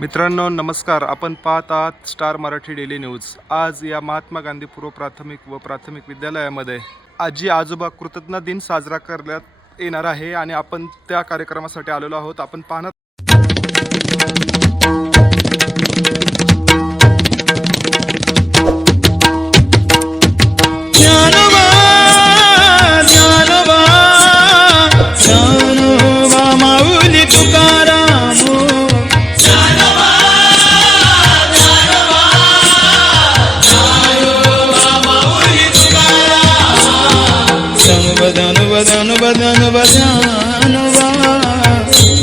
मित्रांनो नमस्कार. आपण पाहत आहात स्टार मराठी डेली न्यूज. आज या महात्मा गांधी पूर्व प्राथमिक व प्राथमिक विद्यालयामध्ये आजी आजोबा कृतज्ञता दिन साजरा करण्यात येणार आहे आणि आपण त्या कार्यक्रमासाठी आलेलो आहोत. आपण पाहणार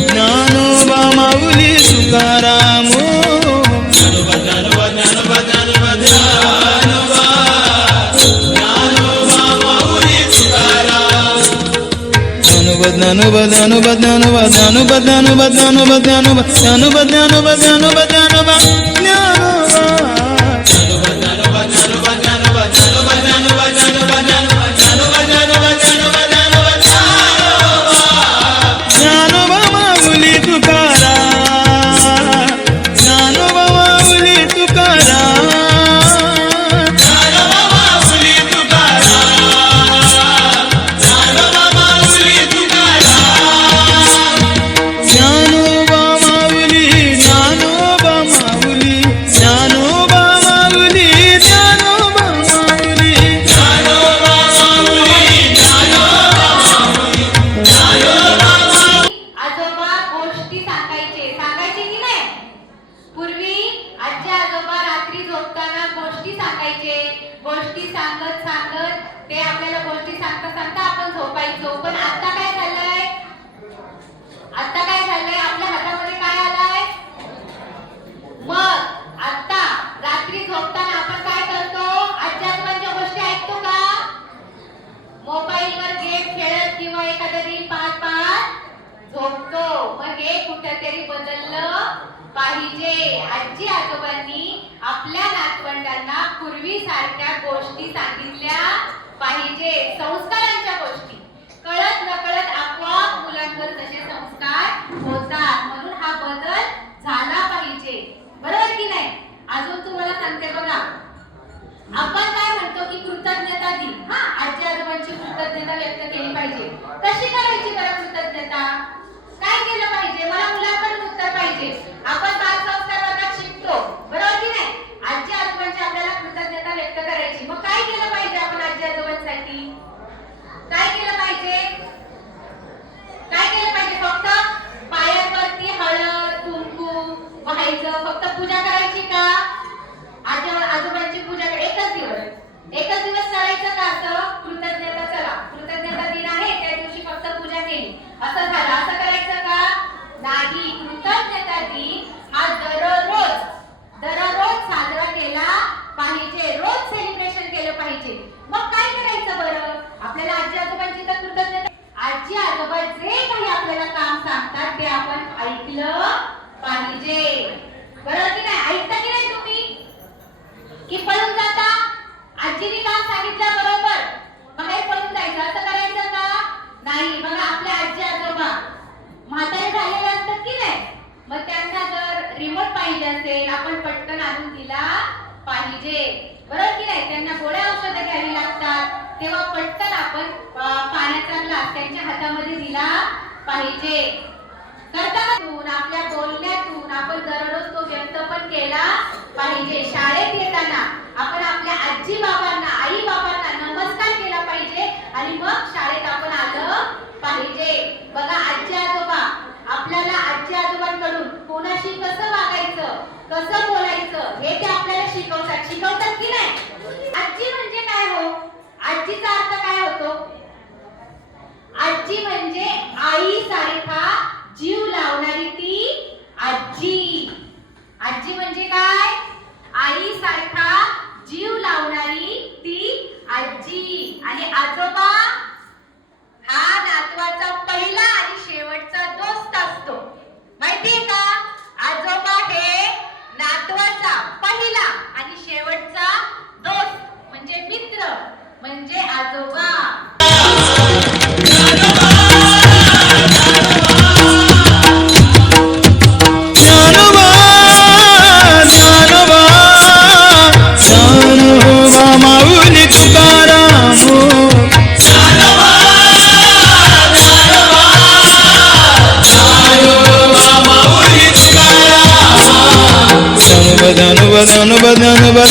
ज्ञानोबा माऊली तुकाराम गोष्टी सांगत सांगत ते आपल्याला गोष्टी सांगता सांगता आपण झोपायचो. पण आता काय झालंय आपल्या हातामध्ये काय आलंय. मग आता रात्री झोपताना आपण काय करतो. आजी आजोबांच्या गोष्टी ऐकतो का. मोबाईलवर गेम खेळत किंवा एखादा रील पाहत पाहत झोपतो. मग हे कुठेतरी बदललं पाहिजे. आजी आजोबांनी आपल्या नातवंडांना पूर्वी सारख्या गोष्टी सांगितल्या पाहिजे. संस्कारांच्या गोष्टी कळत नकळत आपोआप मुलांवर तसे संस्कार होतात. म्हणून हा बदल झाला पाहिजे. बरोबर की नाही. अजून तुम्हाला सांगते बघा. आपण काय म्हणतो की कृतज्ञता दिन. आजी आजोबांची कृतज्ञता व्यक्त केली पाहिजे. कशी करायची बरं कृतज्ञता. काय केलं पाहिजे. मला मुलांकडून उत्तर पाहिजे. आपण बाल संस्कार वर्गात शिकतो. बरोबर की नाही. आजी आजोबांची आपल्याला कृतज्ञता व्यक्त करायची. मग काय केलं पाहिजे आपण आजी आजोबांसाठी. काय केलं पाहिजे. फक्त पायांवरती हळद कुंकू वाहायचं. फक्त पूजा करायची का. आजी आजोबांची पूजा एकच दिवस करायचं का. असं कृतज्ञता चला कृतज्ञता दिन आहे त्या दिवशी फक्त पूजा केली असं झालं. असं करायचं का नाही. कृतज्ञता दिन हा दररोज साजरा केला पाहिजे. रोज सेलिब्रेशन केलं पाहिजे. मग काय करायचं बरं. आपल्याला आजी आजोबांची तर कृतज्ञता. आजी आजोबा जे काही आपल्याला काम सांगतात ते आपण ऐकलं पाहिजे. बरोबर की नाही. ऐकता की नाही तुम्ही की पळून जाता. आजीने काम सांगितलं बरोबर बाहेर पळून जायचं. असं करायचं का नाही. बघा आपले आजी आजोबा म्हातारे झालेले असतात की नाही. मग त्यांना जर रिमोट पाहिजे असेल आपण पटकन आणून दिला पाहिजे. बरोबर की नाही. त्यांना गोळ्या औषधं घ्यावी लागतात तेव्हा पटकन आपण पाण्याचा ग्लास त्यांच्या हातामध्ये दिला पाहिजे. करतातून आपल्या बोलण्यातून आपण दररोज तो व्यक्त पण केला पाहिजे. शाळेत येताना आपण आपल्या आजी बाबांना आई बाबांना नमस्कार केला पाहिजे आणि मग शाळेत आपण आलं पाहिजे. बघा आजी आजोबा आपल्याला आजी आजोबांकडून कोणाशी कसं वागायचं कसं बोलायचं हे ते आपल्याला शिकवतात की नाही. आजी म्हणजे काय हो. आजीचा अर्थ काय होतो. आजी म्हणजे आई सारखा जीव लावणारी ती आजी. आजी म्हणजे काय. आई सारखा जीव लावणारी ती आजी. आणि आजोबा हा नातवाचा पहिला आणि शेवटचा दोस्त असतो. माहितीये का. आजोबा हे नातवाचा पहिला आणि शेवटचा दोस्त म्हणजे मित्र म्हणजे आजोबा. ज्ञानोबा ज्ञानोबा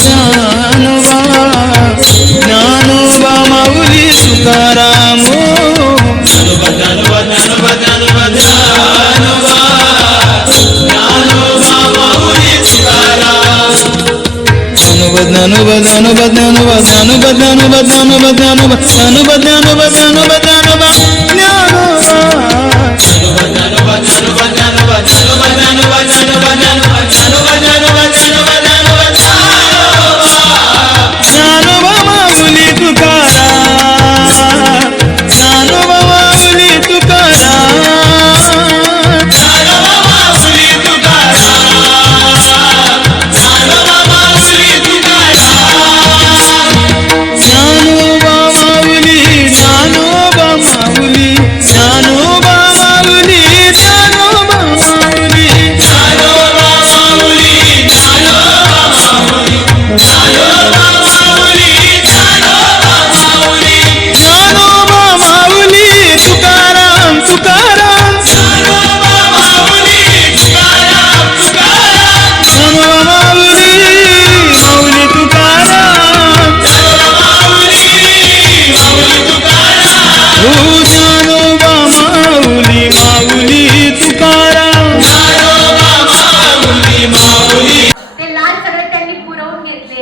ज्ञानोबा माऊली तुकाराम ज्ञानोबा ज्ञानोबा ज्ञानोबा ज्ञानोबा ज्ञानोबा ज्ञानोबा माऊली तुकाराम ज्ञानोबा ज्ञानोबा ज्ञानोबा ज्ञानोबा ज्ञानोबा ज्ञानोबा ज्ञानोबा ज्ञानोबा ज्ञानोबा ज्ञानोबा ज्ञानोबा ज्ञानोबा ज्ञानोबा माऊली तुकाराम ज्ञानोबा माऊली तुकाराम ज्ञानोबा माऊली तुकाराम ज्ञानोबा माऊली तुकाराम ज्ञानोबा माऊली ज्ञानोबा माऊली ज्ञानोबा माऊली ज्ञानोबा माऊली ज्ञानोबा माऊली ज्ञानोबा माऊली ज्ञानोबा माऊली ज्ञानोबा माऊली ज्ञानोबा माऊली तुकाराम तुकाराम ज्ञानोबा माऊली तुकाराम तुकाराम ज्ञानोबा माऊली माऊली तुकाराम ज्ञानोबा माऊली माऊली तुकाराम हो ज्ञानोबा माऊली माऊली तुकाराम ज्ञानोबा माऊली माऊली ते लाल सगळे त्यांनी पुरवून घेतले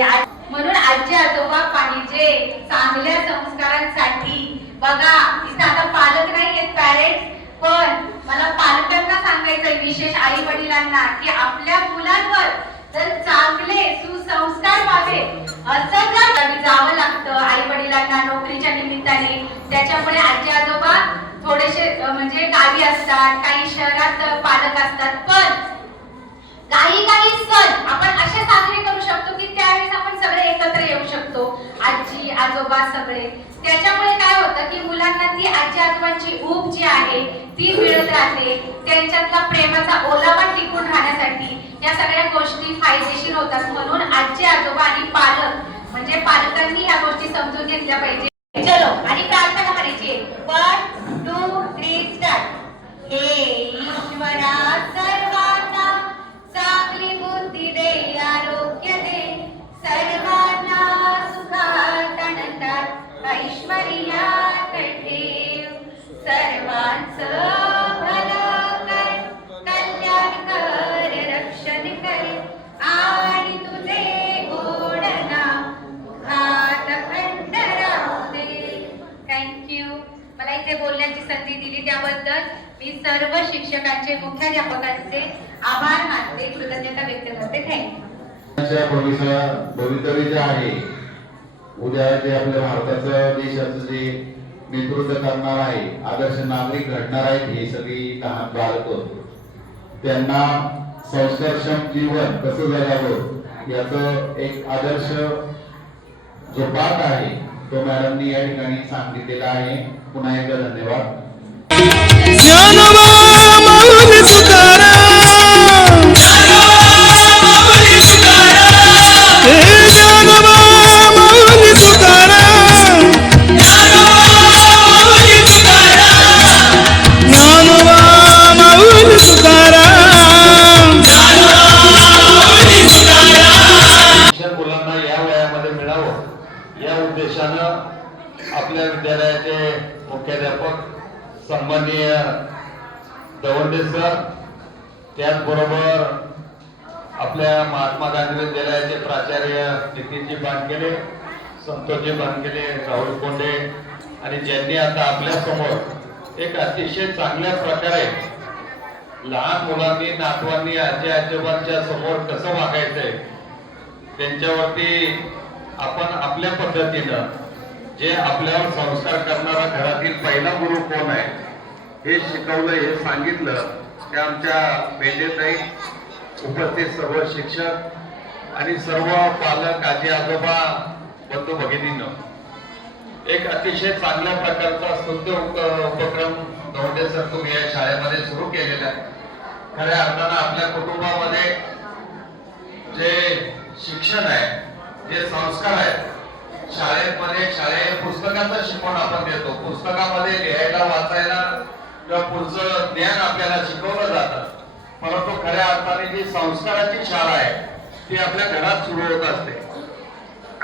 म्हणून आजी आजोबा पाहिजे चांगल्या संस्कारांसाठी. बघा इथे आता पालक नाही आहेत पॅरेंट्स, पण मला पालकांना सांगायचंय विशेष आई वडिलांना की आपल्या मुलांवर जर चांगले सुसंस्कार व्हावे असं जर जावं लागतं आई वडिलांना नोकरीच्या निमित्ताने. त्याच्यामुळे आजी आजोबा थोडेसे म्हणजे गावी असतात, काही शहरात पालक असतात, पण काही काही सण आपण असे साजरे करू शकतो की त्यावेळेस आपण सगळे एकत्र येऊ शकतो, आजी आजोबा सगळे. त्याच्यामुळे काय होतं की मुलांना ती आजी आजोबांची ऊब जी आहे ती मिळत राहते. त्यांच्यातला प्रेमाचा ओलावा टिकून राहण्यासाठी या सगळ्या गोष्टी फायदेशीर होतात. म्हणून आजी आजोबा आणि पालक म्हणजे पालकांनी या गोष्टी समजून घेतल्या पाहिजे. चलो आणि प्रार्थना करायची. 1 2 3 स्टार्ट. हे ईश्वरा सर्वांना चांगली बुद्धी दे, आरोग्य दे, सर्वांना सुखात आनंदात ऐश्वर्यात ठेव, सर्वांचं भलं कर, कल्याण कर, रक्षण कर आणि तुझे गोड नाम मुखात अखंड राहू दे. थँक्यू. मला इथे बोलण्याची संधी दिली त्याबद्दल मी सर्व शिक्षकांचे मुख्याध्यापकांचे आभार मानते, कृतज्ञता व्यक्त करते. थँक्यू. भवितव्य जे आहे, उद्या जे आपल्या भारताचं देशाचं जे नेतृत्व करणार आहे, आदर्श नागरिक घडणार आहेत, ही सगळी लहान बालकं, त्यांना संस्कारक्षम जीवन कसं जगावं याचं एक आदर्श जो पाठ आहे तो मॅडमनी या ठिकाणी सांगितलेला आहे. पुन्हा एकदा धन्यवाद. ज्ञानोबा माऊली तुकाराम हे ज्ञानोबा माऊली तुकाराम ज्ञानोबा माऊली तुकाराम शिक्षण मुलांना या वयामध्ये मिळावं या उद्देशानं आपल्या विद्यालयाचे मुख्याध्यापक सन्माननीय दवंडे सर, त्याचबरोबर आपल्या महात्मा गांधी विद्यालयाचे प्राचार्य नितीनजी बानकेले, संतोषजी बानकेले, राहुल कोंडे आणि ज्यांनी आता आपल्या समोर एक अतिशय चांगल्या प्रकारे लहान मुलांनी नातवांनी आजी आजोबांच्या समोर कसं वागायचंय त्यांच्यावरती आपण आपल्या पद्धतीनं जे आपल्यावर संस्कार करणारा घरातील पहिला गुरु कोण आहे हे शिकवलं, हे सांगितलं. ते आमच्या भेटेताई, उपस्थित सर्व शिक्षक आणि सर्व पालक, आजी आजोबा, बंधू भगिनींनो, एक अतिशय चांगल्या प्रकारचा स्तुत्य उपक्रम दवंडे सर तुम्ही या शाळेमध्ये सुरू केलेला आहे. खऱ्या अर्थानं आपल्या कुटुंबामध्ये जे शिक्षण आहे, जे संस्कार आहेत, शाळेत पुस्तकाचं शिकवण आपण देतो, पुस्तकामध्ये लिहायला वाचायला किंवा पुढचं ज्ञान आपल्याला शिकवलं जातं, परंतु खऱ्या अर्थाने जी संस्काराची शाळा आहे ती आपल्या घरात सुरू होत असते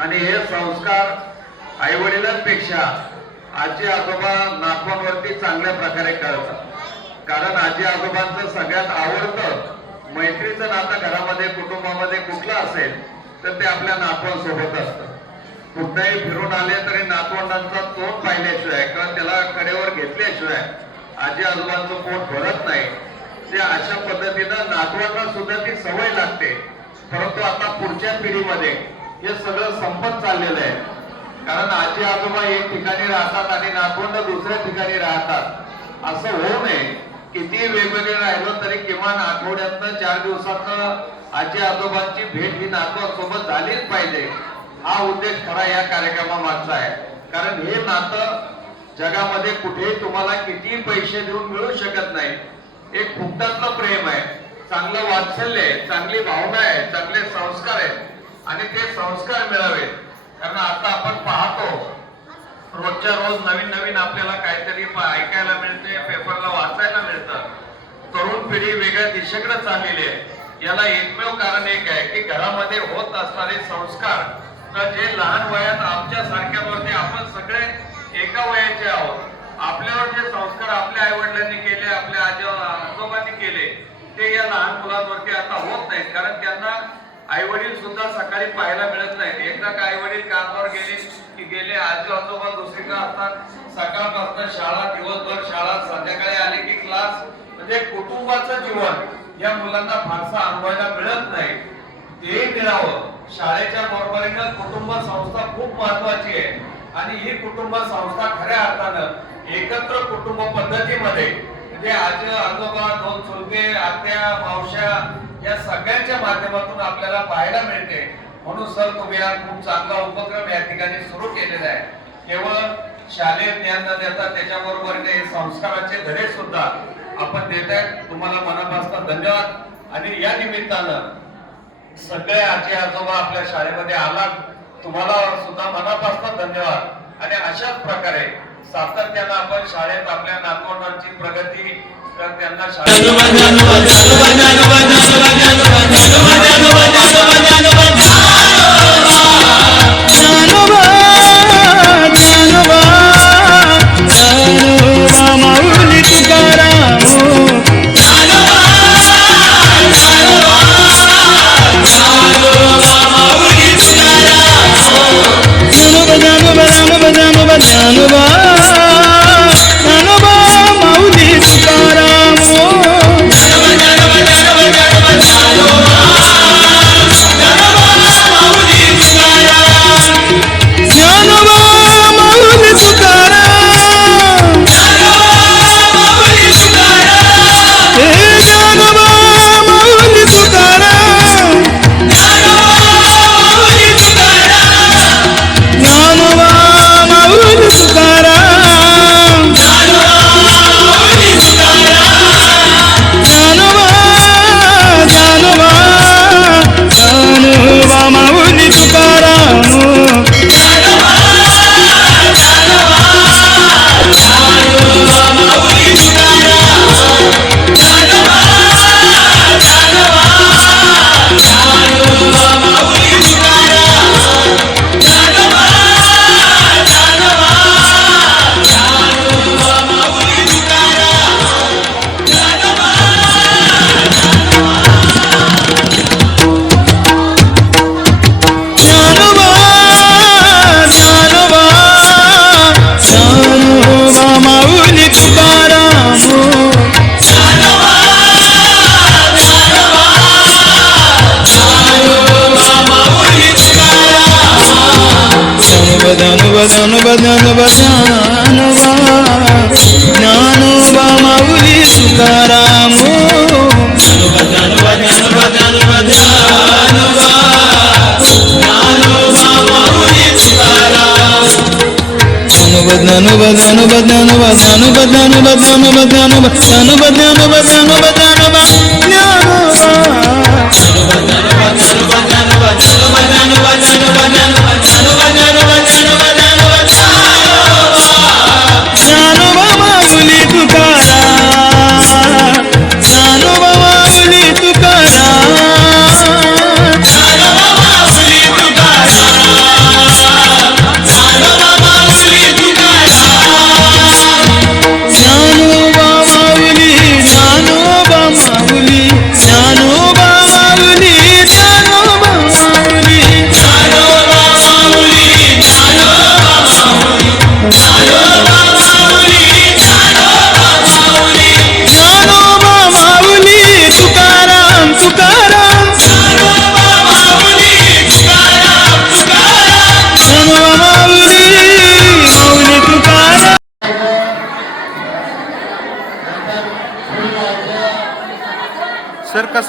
आणि हे संस्कार आई वडिलांपेक्षा आजी आजोबा नातवांवरती चांगल्या प्रकारे करतात. कारण आजी आजोबांचं सगळ्यात आवडतं मैत्रीचं नातं घरामध्ये कुटुंबामध्ये कुठलं असेल तर ते आपल्या नातवांसोबत असतं. कुठेही फिरून आले तरी नातवंडांचा तोंड पाहिल्याशिवाय किंवा त्याला कडेवर घेतल्याशिवाय आजी आजोबांचं पोट भरत नाही. ते अशा पद्धतीनं नातवांना सुद्धा ती सवय लागते. परंतु आता पुढच्या पिढीमध्ये हे सगळं संपत चाललेलं आहे. कारण आजी आजोबा एक ठिकाणी राहतात आणि नातवंड दुसऱ्या ठिकाणी राहतात असं होऊ नये. किती वेगवेगळे राहिलो तरी किमान आठवड्यातनं 4 दिवसातनं आजी आजोबांची भेट ही नातवांसोबत झालीच पाहिजे. हा उद्देश खरा या कार्यक्रमामागचा आहे. कारण हे नातं जगामध्ये कुठेही तुम्हाला किती पैसे देऊन मिळू शकत नाही. एक फुकटातलं प्रेम आहे, चांगलं वात्सल्य आहे, चांगली भावना आहे, चांगले संस्कार आहेत आणि ते संस्कार मिळावेत. कारण आता आपण पाहतो रोजच्या रोज नवीन नवीन आपल्याला काहीतरी ऐकायला मिळते, पेपरला वाचायला मिळतं. तरुण पिढी वेगळ्या दिशेकडे चाललेली आहे. याला एकमेव कारण एक आहे की घरामध्ये होत असणारे संस्कार तर जे लहान वयात आमच्या सारख्यांवरती आपण सगळे एका वयाचे आहोत. आपल्यावर जे संस्कार आपल्या आई वडिलांनी केले, आपल्या आजोबांनी केले ते या लहान मुलांवरती आता होत नाहीत. कारण त्यांना आई वडील सुद्धा सकाळी पाहायला मिळत नाहीत. एकदा का आई वडील कामावर गेले की गेले, आजी आजोबा दुसरीकडे असतात. सकाळपासून शाळा, दिवसभर शाळा, संध्याकाळी आले की क्लास. म्हणजे कुटुंबाचं जीवन या मुलांना फारसा अनुभवायला मिळत नाही. ते मिळावं. शाळेच्या बरोबरीनं कुटुंब संस्था खूप महत्वाची आहे आणि ही कुटुंब संस्था खऱ्या अर्थानं एकत्र कुटुंब पद्धतीमध्ये म्हणजे आजी आजोबा, 2 चुलते, आत्या, मावश्या या सगळ्यांच्या माध्यमातून आपल्याला पाहायला मिळते. म्हणून सर तुम्ही हा खूप चांगला उपक्रम या ठिकाणी सुरू केलेला आहे. केवळ शालेय ज्ञान न देता त्याच्याबरोबर संस्काराचे धडे सुद्धा आपण देत आहे. तुम्हाला मनापासून धन्यवाद. आणि या निमित्तानं सगळे आजी आजोबा आपल्या शाळेमध्ये आलात, तुम्हाला सुद्धा मनापासून धन्यवाद. आणि अशाच प्रकारे सातत्यानं आपण शाळेत आपल्या नातवंडांची प्रगती त्यांना ज्ञानोबा माऊली तुकाराम.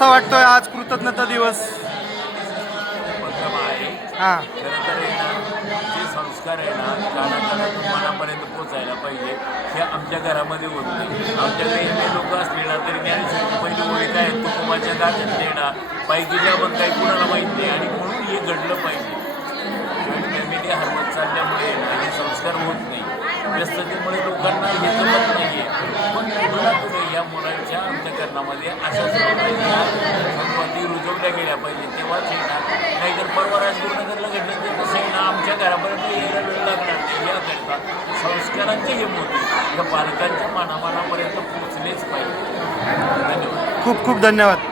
कसा वाटतोय आज कृतज्ञता दिवस? उपक्रम आहे. हां खरं तर आहे ना, जे संस्कार आहे ना कानाकानातून मनापर्यंत पोचायला पाहिजे हे आमच्या घरामध्ये होत नाही. आमच्याकडे एवढे लोक असले ना तरी ज्ञानेश्वरीची पहिली ओळी काय आहे, तुकोबाच्या गाठ्यात देणं पायकीच्या पण काही कुणाला माहीत नाही आणि म्हणून हे घडलं पाहिजे. जॉईंट फॅमिली हरवत चालल्यामुळे हे संस्कार होत नाही. व्यस्ततेमुळे लोकांना हे जमत नाही आहे. पण पुन्हा पुढे या मुलांच्या अंतःकरणामध्ये अशा संवादी रुजवल्या गेल्या पाहिजे तेव्हाच हे ना. नाहीतर परवा राजगुरुनगरला घडलं ते तसं आहे ना आमच्या घरापर्यंत यायला वेळ लागणार नाही. याकरता संस्कारांचे हे मोठे या पालकांच्या मनामनापर्यंत पोचलेच पाहिजे. धन्यवाद. खूप खूप धन्यवाद.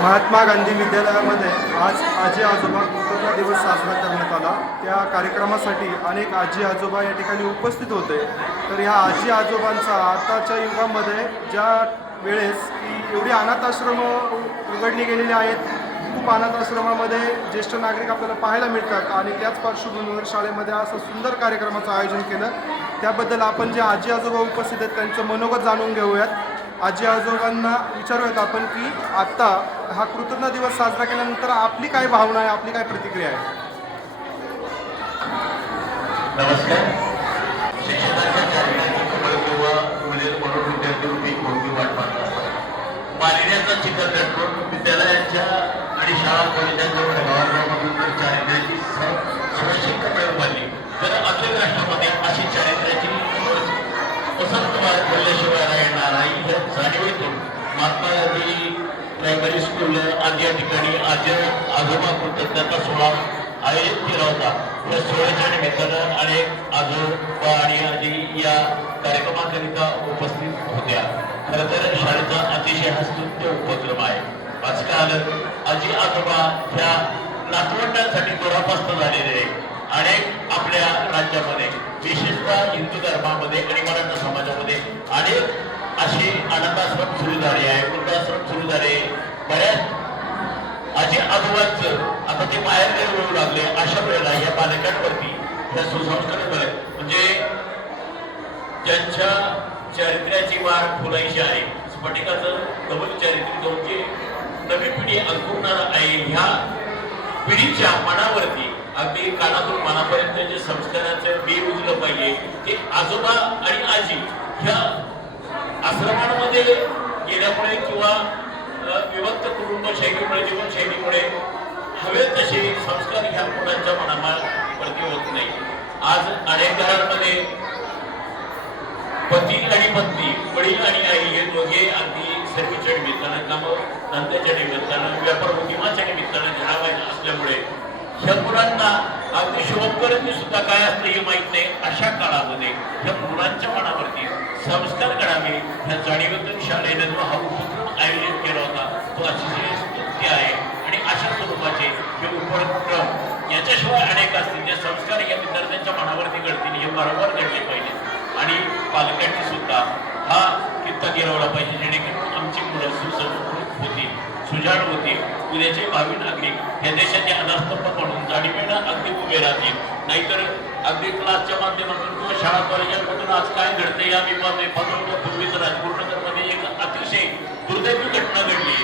महात्मा गांधी विद्यालयामध्ये आज आजी आजोबा कृतज्ञता दिवस साजरा करण्यात आला. त्या कार्यक्रमासाठी अनेक आजी आजोबा या ठिकाणी उपस्थित होते. तर ह्या आजी आजोबांचा आताच्या युगामध्ये ज्या वेळेस की एवढी अनाथ आश्रमं उघडली गेलेली आहेत, खूप अनाथ आश्रमामध्ये ज्येष्ठ नागरिक आपल्याला पाहायला मिळतात आणि त्याच पार्श्वभूमीवर शाळेमध्ये असं सुंदर कार्यक्रमाचं आयोजन केलं. त्याबद्दल आपण जे आजी आजोबा उपस्थित आहेत त्यांचं मनोगत जाणून घेऊयात. आजी आजोबांना विचारूयात आपण की आत्ता हा कृतज्ञता दिवस साजरा केल्यानंतर आपली काय भावना आहे, आपली काय प्रतिक्रिया आहे? नमस्कार. शिक्षणाच्या कार्यक्रमाची खबर किंवा मिळेल म्हणून विद्यार्थी मी कोणती वाट पाहत असतात. मालिन्याचा चिखल दटकून विद्यालयाच्या आणि शाळा कॉलेजांच्या गावागावामधून जर चारित्र्याची सुरक्षित प्रयोग मानली तर आपल्या राष्ट्रामध्ये अशी चारित्र्याची वसंत बोलल्याशिवाय राहणार नाही. हे जाणीवेतून महात्मा गांधी प्रायमरी स्कूल आज या ठिकाणी आज आजोबा कृतज्ञता सोहळा आयोजित केला होता. या सोहळ्याच्या निमित्तानं अनेक आजोबा आणि आजी या कार्यक्रमाकरिता उपस्थित होत्या. खरं तर शाळेचा अतिशय हा स्तुत्य उपक्रम आहे. आजकाल आजी आजोबा ह्या नातवंडांसाठी दुरापास्त झालेले अनेक आपल्या राज्यामध्ये विशेषतः हिंदू धर्मामध्ये आणि मराठा समाजामध्ये अनेक असे अनाथाश्रम सुरू झाले आहे, वृद्धाश्रम सुरू झाले. बऱ्याच आजी आजोबांचं आता ते बाहेर होऊ लागले. अशा वेळेला या बालकांवरती या सुसंस्कार म्हणजे ज्यांच्या चारित्र्याची वार फुलायची आहे, स्फटिकाचं गवल चारित्र्य घेऊन जे नवी पिढी अंकुरणार आहे, ह्या पिढीच्या मनावरती अगदी कानातून मनापर्यंत जे संस्काराचं बी उजलं पाहिजे ते आजोबा आणि आजी ह्या आश्रमांमध्ये गेल्यामुळे किंवा विभक्त कुटुंब शैलीमुळे जीवनशैलीमुळे हवे तसे संस्कार ह्या मुलांच्या मनावरती होत नाही. आज अनेक घरांमध्ये पती आणि पत्नी, वडील आणि आई हे दोघे अगदी सर्वीच्या निमित्तानं कामं धंद्याच्या निमित्तानं व्यापार उद्यमाच्या निमित्तानं घराबाहेर असल्यामुळे ह्या मुलांना अगदी शुभकरणी सुद्धा काय असतं हे माहीत नाही. अशा काळामध्ये ह्या मुलांच्या मनावरती संस्कार करावे ह्या जाणीवेतून शाळेने जो हा उपक्रम आयोजित केला होता तो अतिशय स्तुत्य आहे. आणि अशा स्वरूपाचे हे उपक्रम याच्या तुमच्याशिवाय अनेक असतील जे संस्कार या विद्यार्थ्यांच्या मनावरती घडतील हे वारंवार घडले पाहिजे आणि पालकांनी सुद्धा हा कित्ता गिरवला पाहिजे जेणेकरून आमची मुलं सुसंस्कृत होती, सुजाण होती, उद्याचे भावी नागरिक या देशाचे आधारस्तंभ म्हणून जाणीवेनं अगदी उभे राहतील. नाहीतर अगदी क्लासच्या माध्यमातून किंवा शाळा कॉलेजांमधून आज काय घडते या मी पाहतोय. 15 पूर्वीच राजगुरुनगरमध्ये एक अतिशय दुर्दैवी घटना घडली.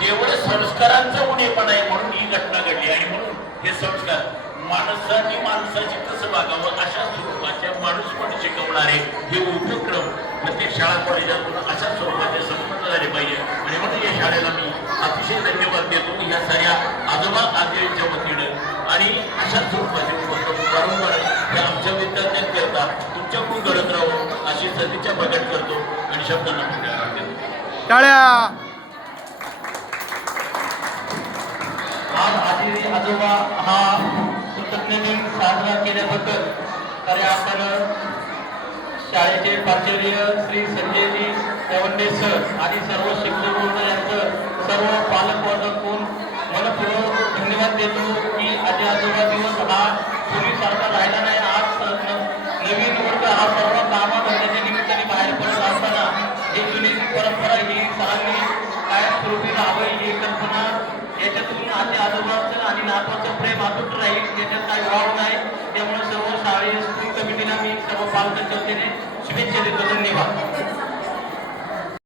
केवळ संस्कारांचा उणेपणा आहे म्हणून ही घटना घडली आणि म्हणून हे संस्कार माणसाची कसं वागावं अशा स्वरूपाच्या माणूस पण शिकवणारे हे उपक्रम प्रत्येक शाळा कॉलेजातून अशा स्वरूपाचे संपन्न झाले पाहिजे आणि म्हणून या शाळेला मी अतिशय धन्यवाद देतो या साऱ्या आजोबा आजीच्या वतीनं आणि अशा स्वरूपाचे उपक्रम वारंवार हे आमच्या विद्यार्थ्यांकरता तुमच्याकडून घडत राहावं अशी सदिच्छा प्रकट करतो आणि शब्दांना पुढे देतो. टाळ्या. आज आजी आजोबा हा कृतज्ञ दिन साजरा केल्याबद्दल खऱ्या अर्थानं शाळेचे प्राचार्य श्री संजयजी देवंडे सर आणि सर्व शिक्षक वृंद यांचं सर्व पालक वर्गाकडून मनपूर्वक धन्यवाद देतो की आजी आजोबा दिवस हा पूर्वीसारखा राहिला नाही. आज नवीन वर्ग हा सर्व कामाधंद्याच्या निमित्ताने बाहेर पडत असताना ही जुनी परंपरा ही सरांनी कायमस्वरूपी राहावी ही कल्पना याच्यातून आजी आजोबांचं आणि नातवाचं प्रेम अतूट राहील याच्यात काही वाव नाही. त्यामुळे सर्व शाळेय स्कूल कमिटीला मी सर्व पालकांच्या वतीने शुभेच्छा देतो. धन्यवाद.